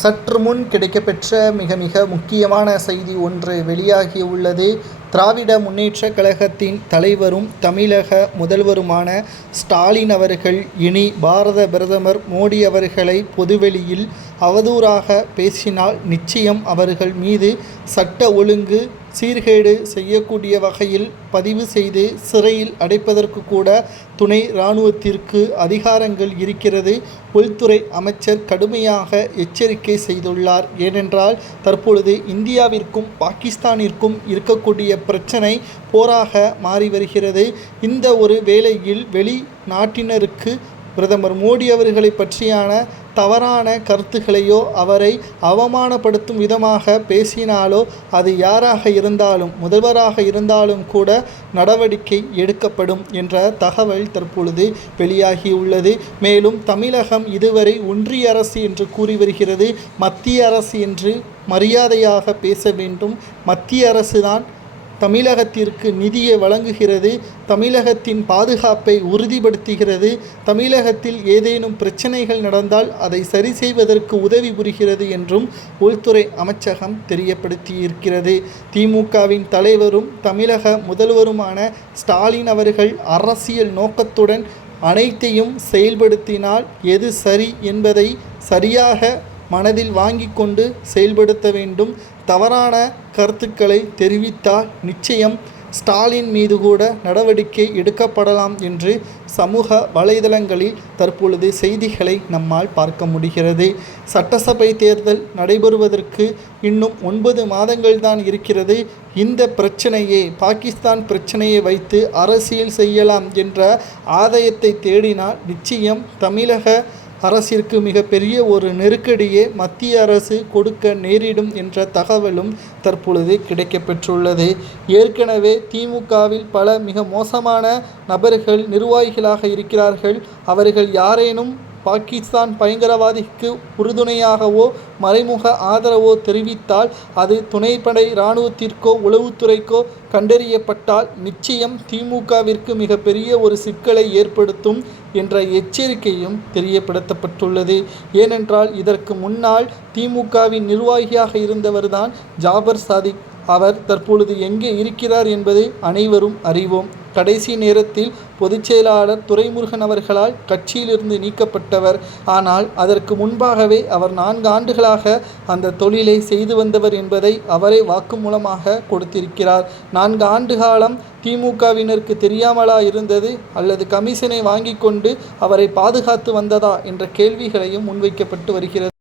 சற்று முன் கிடைக்கப்பெற்ற மிக மிக முக்கியமான செய்தி ஒன்று வெளியாகியுள்ளது. திராவிட முன்னேற்றக் கழகத்தின் தலைவரும் தமிழக முதல்வருமான ஸ்டாலின் அவர்கள் இனி பாரத பிரதமர் மோடி அவர்களை பொதுவெளியில் அவதூறாக பேசினால் நிச்சயம் அவர்கள் மீது சட்ட ஒழுங்கு சீர்கேடு செய்யக்கூடிய வகையில் பதிவு செய்து சிறையில் அடைப்பதற்கு கூட துணை இராணுவத்திற்கு அதிகாரங்கள் இருக்கிறது. உள்துறை அமைச்சர் கடுமையாக எச்சரிக்கை செய்துள்ளார். ஏனென்றால் தற்பொழுது இந்தியாவிற்கும் பாகிஸ்தானிற்கும் இருக்கக்கூடிய பிரச்சனை போராக மாறி வருகிறது. இந்த ஒரு வேளையில் வெளிநாட்டினருக்கு பிரதமர் மோடி அவர்களை பற்றியான தவறான கருத்துக்களையோ அவரை அவமானப்படுத்தும் விதமாக பேசினாலோ அது யாராக இருந்தாலும் முதல்வராக இருந்தாலும் கூட நடவடிக்கை எடுக்கப்படும் என்ற தகவல் தற்பொழுது வெளியாகியுள்ளது. மேலும் தமிழகம் இதுவரை ஒன்றிய அரசு என்று கூறி வருகிறது. மத்திய அரசு என்று மரியாதையாக பேச வேண்டும். மத்திய அரசுதான் தமிழகத்திற்கு நிதியை வழங்குகிறது, தமிழகத்தின் பாதுகாப்பை உறுதிப்படுத்துகிறது, தமிழகத்தில் ஏதேனும் பிரச்சனைகள் நடந்தால் அதை சரி செய்வதற்கு உதவி புரிகிறது என்றும் உள்துறை அமைச்சகம் தெரியப்படுத்தியிருக்கிறது. திமுகவின் தலைவரும் தமிழக முதல்வருமான ஸ்டாலின் அவர்கள் அரசியல் நோக்கத்துடன் அனைத்தையும் செயல்படுத்தினால் எது சரி என்பதை சரியாக மனதில் வாங்கி கொண்டு செயல்படுத்த வேண்டும். தவறான கருத்துக்களை தெரிவித்தால் நிச்சயம் ஸ்டாலின் மீது கூட நடவடிக்கை எடுக்கப்படலாம் என்று சமூக வலைதளங்களில் தற்பொழுது செய்திகளை நம்மால் பார்க்க முடிகிறது. சட்டசபை தேர்தல் நடைபெறுவதற்கு இன்னும் 9 மாதங்கள் தான் இருக்கிறது. இந்த பிரச்சனையை பாகிஸ்தான் பிரச்சனையை வைத்து அரசியல் செய்யலாம் என்ற ஆதாயத்தை தேடினால் நிச்சயம் தமிழக அரசிற்கு மிகப்பெரிய ஒரு நெருக்கடியே மத்திய அரசு கொடுக்க நேரிடும் என்ற தகவலும் தற்பொழுது கிடைக்கப்பெற்றுள்ளது. ஏற்கனவே திமுகவில் பல மிக மோசமான நபர்கள் நிர்வாகிகளாக இருக்கிறார்கள். அவர்கள் யாரேனும் பாகிஸ்தான் பயங்கரவாதிக்கு உறுதுணையாகவோ மறைமுக ஆதரவோ தெரிவித்தால் அது துணைப்படை இராணுவத்திற்கோ உளவுத்துறைக்கோ கண்டறியப்பட்டால் நிச்சயம் திமுகவிற்கு மிகப்பெரிய ஒரு சிக்கலை ஏற்படுத்தும் என்ற எச்சரிக்கையும் தெரியப்படுத்தப்பட்டுள்ளது. ஏனென்றால் இதற்கு முன்னால் திமுகவின் நிர்வாகியாக இருந்தவர்தான் ஜாபர் சாதிக். அவர் தற்பொழுது எங்கே இருக்கிறார் என்பதை அனைவரும் அறிவோம். கடைசி நேரத்தில் பொதுச் செயலாளர் துரைமுருகன் அவர்களால் கட்சியிலிருந்து நீக்கப்பட்டவர். ஆனால் அதற்கு முன்பாகவே அவர் 4 ஆண்டுகளாக அந்த தொழிலை செய்து வந்தவர் என்பதை அவரே வாக்குமூலமாக கொடுத்திருக்கிறார். 4 ஆண்டு காலம் திமுகவினருக்கு தெரியாமலா இருந்தது அல்லது கமிஷனை வாங்கி கொண்டு அவரை பாதுகாத்து வந்ததா என்ற கேள்விகளையும் முன்வைக்கப்பட்டு வருகிறது.